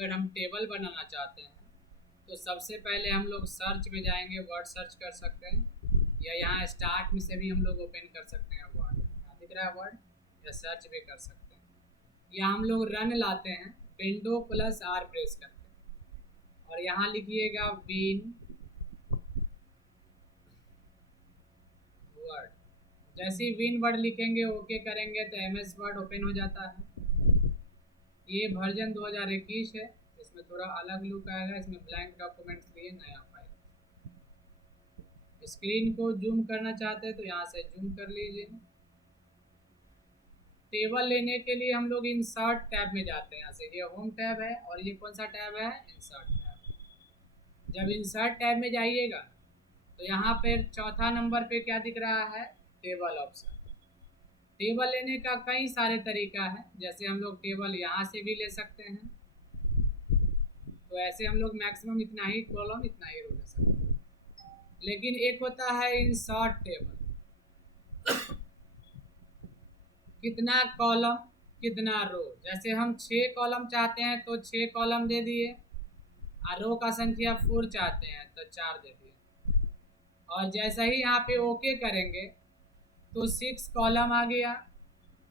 अगर हम टेबल बनाना चाहते हैं तो सबसे पहले हम लोग सर्च में जाएंगे, वर्ड सर्च कर सकते हैं, या यहाँ स्टार्ट में से भी हम लोग ओपन कर सकते हैं वर्ड, यहाँ दिख रहा है वर्ड, या सर्च भी कर सकते हैं, या हम लोग रन लाते हैं विंडो प्लस आर प्रेस करके और यहाँ लिखिएगा विन वर्ड। जैसे ही विन वर्ड लिखेंगे, ओके करेंगे तो एमएस वर्ड ओपन हो जाता है। ये वर्जन 2021 है, इसमें थोड़ा अलग लुक आएगा, इसमें ब्लैंक डॉक्यूमेंट्स लिए नया फाइल। स्क्रीन को जूम करना चाहते हैं तो यहाँ से जूम कर लीजिए। टेबल लेने के लिए हम लोग इंसर्ट टैब में जाते हैं, यहाँ से ये होम टैब है और ये कौन सा टैब है, इंसर्ट टैब। जब इंसर्ट टैब में जाइएगा तो यहाँ पर चौथा नंबर पे क्या दिख रहा है, टेबल ऑप्शन। टेबल लेने का कई सारे तरीका है, जैसे हम लोग टेबल यहाँ से भी ले सकते हैं, तो ऐसे हम लोग मैक्सिमम इतना ही कॉलम इतना ही रो ले सकते हैं। लेकिन एक होता है इंसर्ट टेबल, कितना कॉलम कितना रो। जैसे हम 6 कॉलम चाहते हैं तो 6 कॉलम दे दिए, और रो का संख्या 4 चाहते हैं तो 4 दे दिए। और जैसा ही यहाँ पे ओके करेंगे तो 6 कॉलम आ गया।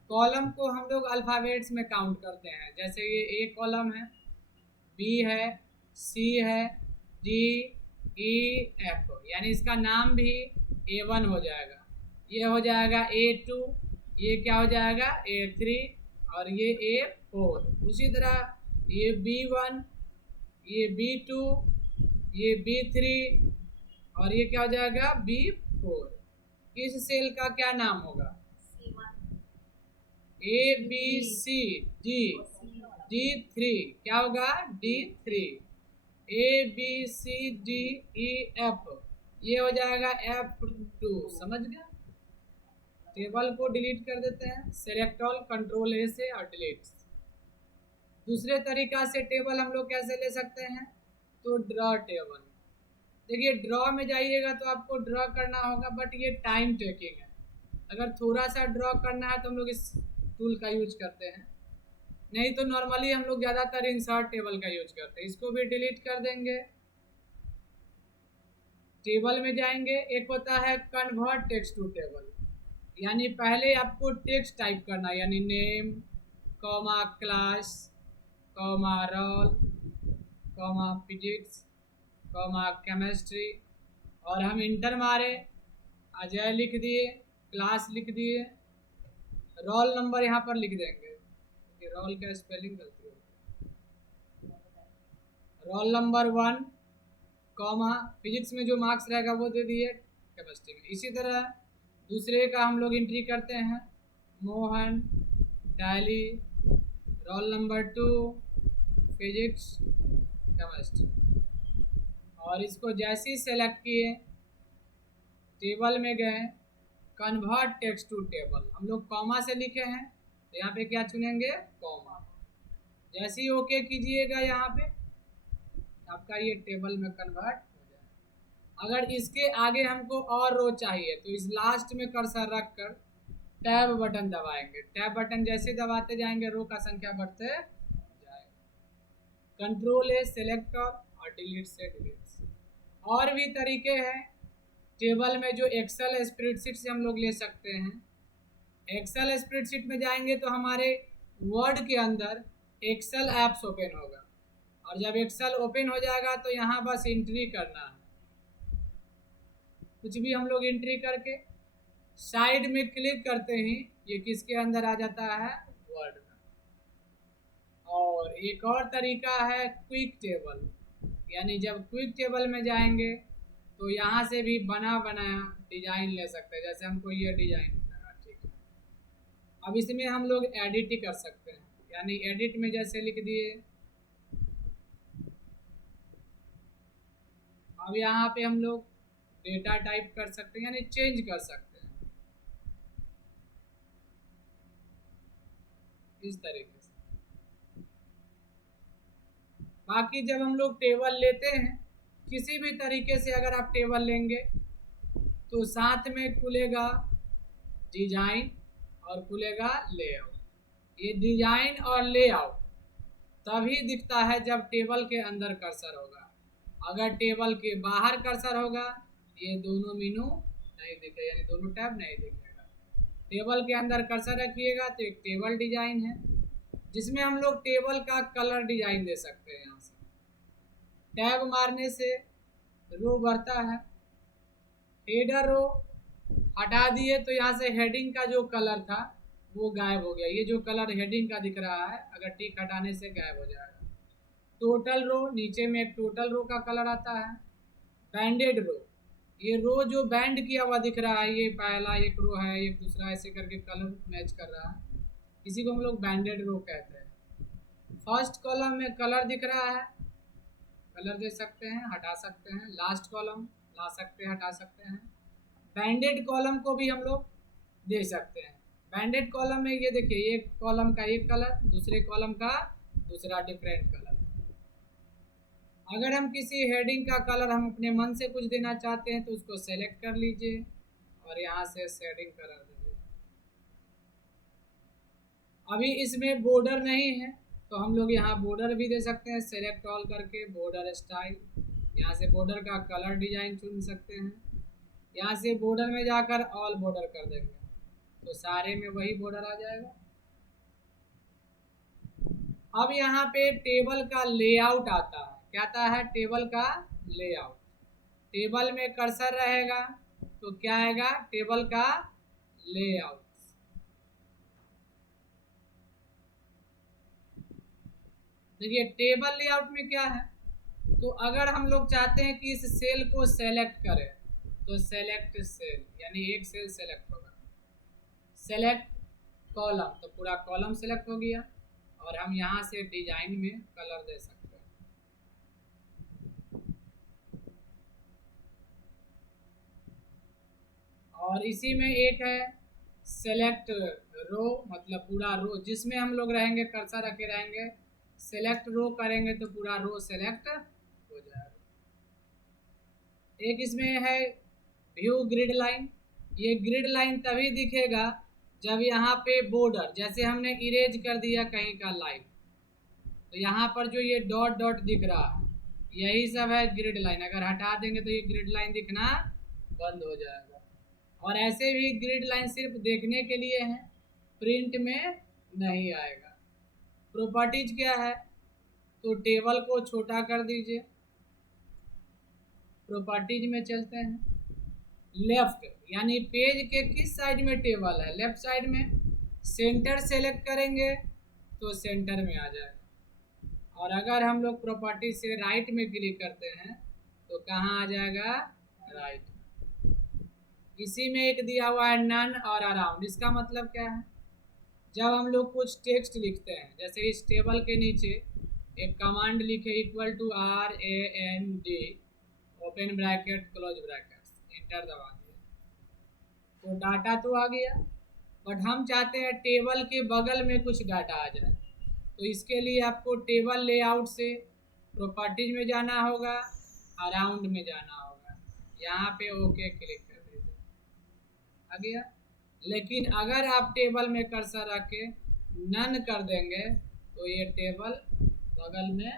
कॉलम को हम लोग अल्फ़ाबेट्स में काउंट करते हैं, जैसे ये ए कॉलम है, बी है, सी है, डी, ई, एफ, यानी इसका नाम भी A1 हो जाएगा, ये हो जाएगा A2, ये क्या हो जाएगा A3 और ये A4। उसी तरह ये B1, ये B2, ये B3 और ये क्या हो जाएगा B4। इस सेल का क्या नाम होगा, ABCD, D3 क्या होगा D3, ABCDEF ये हो जाएगा F2। समझ गया। टेबल को डिलीट कर देते हैं, सेलेक्ट ऑल कंट्रोल A से और डिलीट। दूसरे तरीका से टेबल हम लोग कैसे ले सकते हैं, तो ड्रॉ टेबल। देखिए ड्रॉ में जाइएगा तो आपको ड्रॉ करना होगा, बट ये टाइम टेकिंग है। अगर थोड़ा सा ड्रॉ करना है तो हम लोग इस टूल का यूज करते हैं, नहीं तो नॉर्मली हम लोग ज़्यादातर इंसर्ट टेबल का यूज करते हैं। इसको भी डिलीट कर देंगे। टेबल में जाएंगे, एक होता है कन्वर्ट टेक्स्ट टू टेबल, यानी पहले आपको टेक्स्ट टाइप करना, यानी name comma class comma roll comma physics comma chemistry, और हम इंटर मारे, अजय लिख दिए, क्लास लिख दिए, रोल नंबर यहाँ पर लिख देंगे, रोल का स्पेलिंग गलती होगी, रोल नंबर 1 कॉमा फिजिक्स में जो मार्क्स रहेगा वो दे दिए, केमिस्ट्री में। इसी तरह दूसरे का हम लोग एंट्री करते हैं, Mohan tally, roll number 2 physics chemistry, और इसको जैसे ही सेलेक्ट किए टेबल में गए, कन्वर्ट टेक्स्ट टू टेबल, हम लोग कॉमा से लिखे हैं तो यहाँ पे क्या चुनेंगे, कॉमा। जैसे ही ओके कीजिएगा यहाँ पे आपका ये टेबल में कन्वर्ट हो जाए। अगर इसके आगे हमको और रो चाहिए तो इस लास्ट में कर्सर रख कर टैब बटन दबाएंगे। टैब बटन जैसे दबाते जाएंगे रो का संख्या बढ़ते जाएगा। कंट्रोल A सेलेक्ट और डिलीट से डिलीट। और भी तरीके हैं टेबल में जो एक्सेल स्प्रेडशीट से हम लोग ले सकते हैं। एक्सेल स्प्रेडशीट में जाएंगे तो हमारे वर्ड के अंदर एक्सेल ऐप्स ओपन होगा, और जब एक्सेल ओपन हो जाएगा तो यहाँ बस एंट्री करना है, कुछ भी हम लोग एंट्री करके साइड में क्लिक करते ही ये किसके अंदर आ जाता है, वर्ड में। और एक और तरीका है क्विक टेबल, यानी जब क्विक टेबल में जाएंगे तो यहाँ से भी बना बनाया डिजाइन ले सकते हैं, जैसे हमको ये डिजाइन लगा, ठीक है। अब इसमें हम लोग एडिट ही कर सकते हैं, यानी एडिट में जैसे लिख दिए, अब यहाँ पे हम लोग डेटा टाइप कर सकते हैं, यानी चेंज कर सकते हैं इस तरीके से। बाकी जब हम लोग टेबल लेते हैं किसी भी तरीके से, अगर आप टेबल लेंगे तो साथ में खुलेगा डिजाइन और खुलेगा लेआउट। ये डिजाइन और लेआउट तभी दिखता है जब टेबल के अंदर कर्सर होगा। अगर टेबल के बाहर कर्सर होगा ये दोनों मीनू नहीं दिखेगा, यानी दोनों टैब नहीं दिखेगा। टेबल के अंदर कर्सर रखिएगा तो एक टेबल डिजाइन है जिसमें हम लोग टेबल का कलर डिजाइन दे सकते हैं। यहाँ से टैब मारने से रो बढ़ता है। हेडर रो हटा दिए तो यहाँ से हेडिंग का जो कलर था वो गायब हो गया। ये जो कलर हेडिंग का दिख रहा है अगर टिक हटाने से गायब हो जाएगा। टोटल रो, नीचे में एक टोटल रो का कलर आता है। बैंडेड रो, ये रो जो बैंड किया हुआ दिख रहा है, ये पहला एक रो है, एक दूसरा, ऐसे करके कलर मैच कर रहा है, इसी को हम लोग बैंडेड रो कहते हैं। फर्स्ट कॉलम में कलर दिख रहा है, कलर दे सकते हैं, हटा सकते हैं। लास्ट कॉलम ला सकते हैं, हटा सकते हैं। बैंडेड कॉलम को भी हम लोग दे सकते हैं। बैंडेड कॉलम में ये देखिए, एक कॉलम का एक कलर, दूसरे कॉलम का दूसरा डिफरेंट कलर। अगर हम किसी हेडिंग का कलर हम अपने मन से कुछ देना चाहते हैं तो उसको सेलेक्ट कर लीजिए और यहाँ से शेडिंग कलर दे दीजिए। अभी इसमें बॉर्डर नहीं है तो हम लोग यहाँ बॉर्डर भी दे सकते हैं। सेलेक्ट ऑल करके बॉर्डर स्टाइल, यहाँ से बॉर्डर का कलर डिजाइन चुन सकते हैं। यहाँ से बॉर्डर में जाकर ऑल बॉर्डर कर देंगे तो सारे में वही बॉर्डर आ जाएगा। अब यहाँ पे टेबल का लेआउट आता है। क्या आता है? टेबल का लेआउट। टेबल में कर्सर रहेगा तो क्या आएगा? टेबल का लेआउट। देखिए टेबल लेआउट में क्या है, तो अगर हम लोग चाहते हैं कि इस सेल को सेलेक्ट करें तो सेलेक्ट सेल, यानी एक सेल सेलेक्ट होगा। सेलेक्ट कॉलम, तो पूरा कॉलम सेलेक्ट हो गया और हम यहाँ से डिजाइन में कलर दे सकते हैं। और इसी में एक है सेलेक्ट रो, मतलब पूरा रो जिसमें हम लोग रहेंगे, कर्सर रखे रहेंगे। सेलेक्ट रो करेंगे तो पूरा रो सेलेक्ट हो जाएगा। एक इसमें है व्यू ग्रिड लाइन। ये ग्रिड लाइन तभी दिखेगा जब यहाँ पे बॉर्डर, जैसे हमने इरेज कर दिया कहीं का लाइन, तो यहाँ पर जो ये डॉट डॉट दिख रहा है यही सब है ग्रिड लाइन। अगर हटा देंगे तो ये ग्रिड लाइन दिखना बंद हो जाएगा। और ऐसे भी ग्रिड लाइन सिर्फ देखने के लिए है, प्रिंट में नहीं आएगा। प्रॉपर्टीज क्या है, तो टेबल को छोटा कर दीजिए। प्रॉपर्टीज में चलते हैं। लेफ्ट, यानी पेज के किस साइड में टेबल है? लेफ्ट साइड में। सेंटर सेलेक्ट करेंगे तो सेंटर में आ जाएगा। और अगर हम लोग प्रॉपर्टी से राइट में क्लिक करते हैं तो कहाँ आ जाएगा? राइट। इसी में एक दिया हुआ है नन और अराउंड। इसका मतलब क्या है? जब हम लोग कुछ टेक्स्ट लिखते हैं, जैसे इस टेबल के नीचे एक कमांड लिखे =RAND open bracket close bracket, enter दबा दिए तो डाटा तो आ गया, बट हम चाहते हैं टेबल के बगल में कुछ डाटा आ जाए। तो इसके लिए आपको टेबल लेआउट से प्रॉपर्टीज में जाना होगा, अराउंड में जाना होगा, यहाँ पे ओके क्लिक कर दीजिए, आ गया। लेकिन अगर आप टेबल में कर्सर रख के नन कर देंगे तो ये टेबल बगल में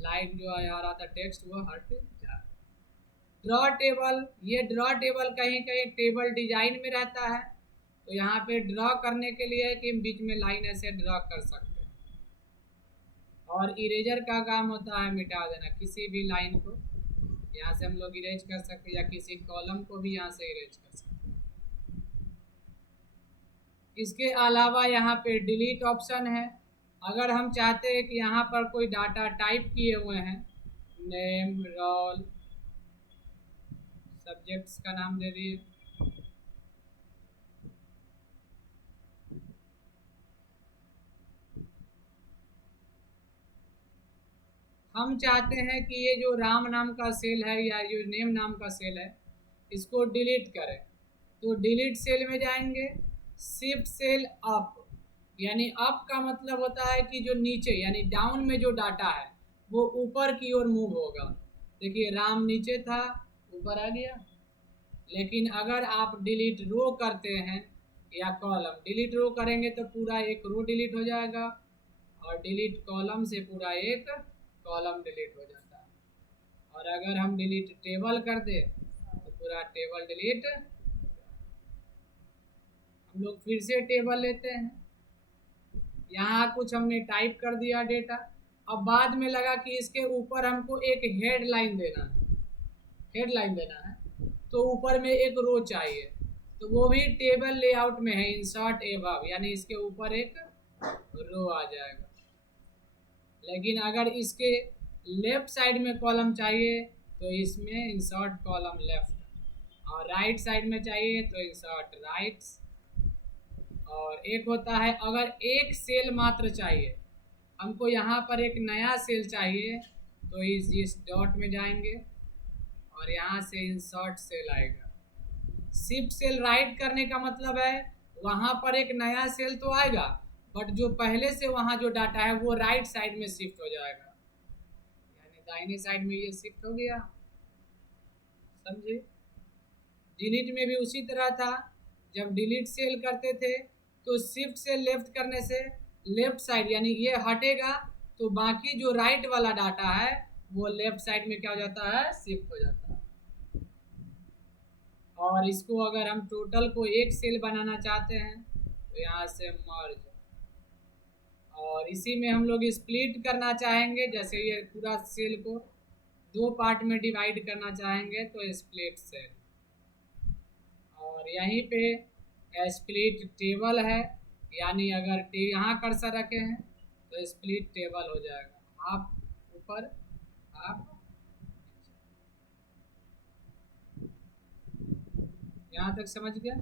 लाइन जो आ रहा था टेक्स्ट वो हट जाए। ड्रॉ टेबल, ये ड्रॉ टेबल कहीं कहीं टेबल डिजाइन में रहता है, तो यहाँ पे ड्रॉ करने के लिए है कि बीच में लाइन ऐसे ड्रॉ कर सकते हैं। और इरेजर का काम होता है मिटा देना किसी भी लाइन को, यहाँ से हम लोग इरेज कर सकते हैं, या किसी कॉलम को भी यहाँ से इरेज कर सकते हैं। इसके अलावा यहाँ पे डिलीट ऑप्शन है। अगर हम चाहते हैं कि यहाँ पर कोई डाटा टाइप किए हुए हैं, नेम, रोल, सब्जेक्ट्स का नाम दे दिए, हम चाहते हैं कि ये जो राम नाम का सेल है या जो नेम नाम का सेल है इसको डिलीट करें, तो डिलीट सेल में जाएंगे, शिफ्ट सेल अप, यानी अप का मतलब होता है कि जो नीचे यानी डाउन में जो डाटा है वो ऊपर की ओर मूव होगा। देखिए राम नीचे था, ऊपर आ गया। लेकिन अगर आप डिलीट रो करते हैं या कॉलम, डिलीट रो करेंगे तो पूरा एक रो डिलीट हो जाएगा और डिलीट कॉलम से पूरा एक कॉलम डिलीट हो जाता है। और अगर हम डिलीट टेबल कर दे तो पूरा टेबल डिलीट। हम लोग फिर से टेबल लेते हैं, यहाँ कुछ हमने टाइप कर दिया डेटा। अब बाद में लगा कि इसके ऊपर हमको एक हेडलाइन देना है, हेडलाइन देना है, तो ऊपर में एक रो चाहिए, तो वो भी टेबल लेआउट में है, इंसर्ट एबव, यानी इसके ऊपर एक रो आ जाएगा। लेकिन अगर इसके लेफ्ट साइड में कॉलम चाहिए तो इसमें इंसर्ट कॉलम लेफ्ट, और राइट साइड में चाहिए तो इंसर्ट राइट्स। और एक होता है अगर एक सेल मात्र चाहिए, हमको यहाँ पर एक नया सेल चाहिए, तो इस डॉट में जाएंगे और यहाँ से इंसर्ट सेल आएगा। शिफ्ट सेल राइट करने का मतलब है वहाँ पर एक नया सेल तो आएगा, बट जो पहले से वहाँ जो डाटा है वो राइट साइड में शिफ्ट हो जाएगा, यानी दाहिने साइड में ये शिफ्ट हो गया। समझे? डिलीट में भी उसी तरह था, जब डिलीट सेल करते थे तो शिफ्ट से लेफ्ट करने से लेफ्ट साइड यानी ये हटेगा, तो बाकी जो राइट वाला डाटा है वो लेफ्ट साइड में क्या हो जाता है, शिफ्ट हो जाता है। और इसको अगर हम टोटल को एक सेल बनाना चाहते हैं तो यहाँ से मर्ज, और इसी में हम लोग स्प्लिट करना चाहेंगे, जैसे ये पूरा सेल को दो पार्ट में डिवाइड करना चाहेंगे तो स्प्लिट सेल। और यहीं पे स्प्लिट टेबल है, यानी अगर यहाँ कर्सर रखे हैं तो स्प्लिट टेबल हो जाएगा, आप ऊपर आप यहाँ तक समझ गया।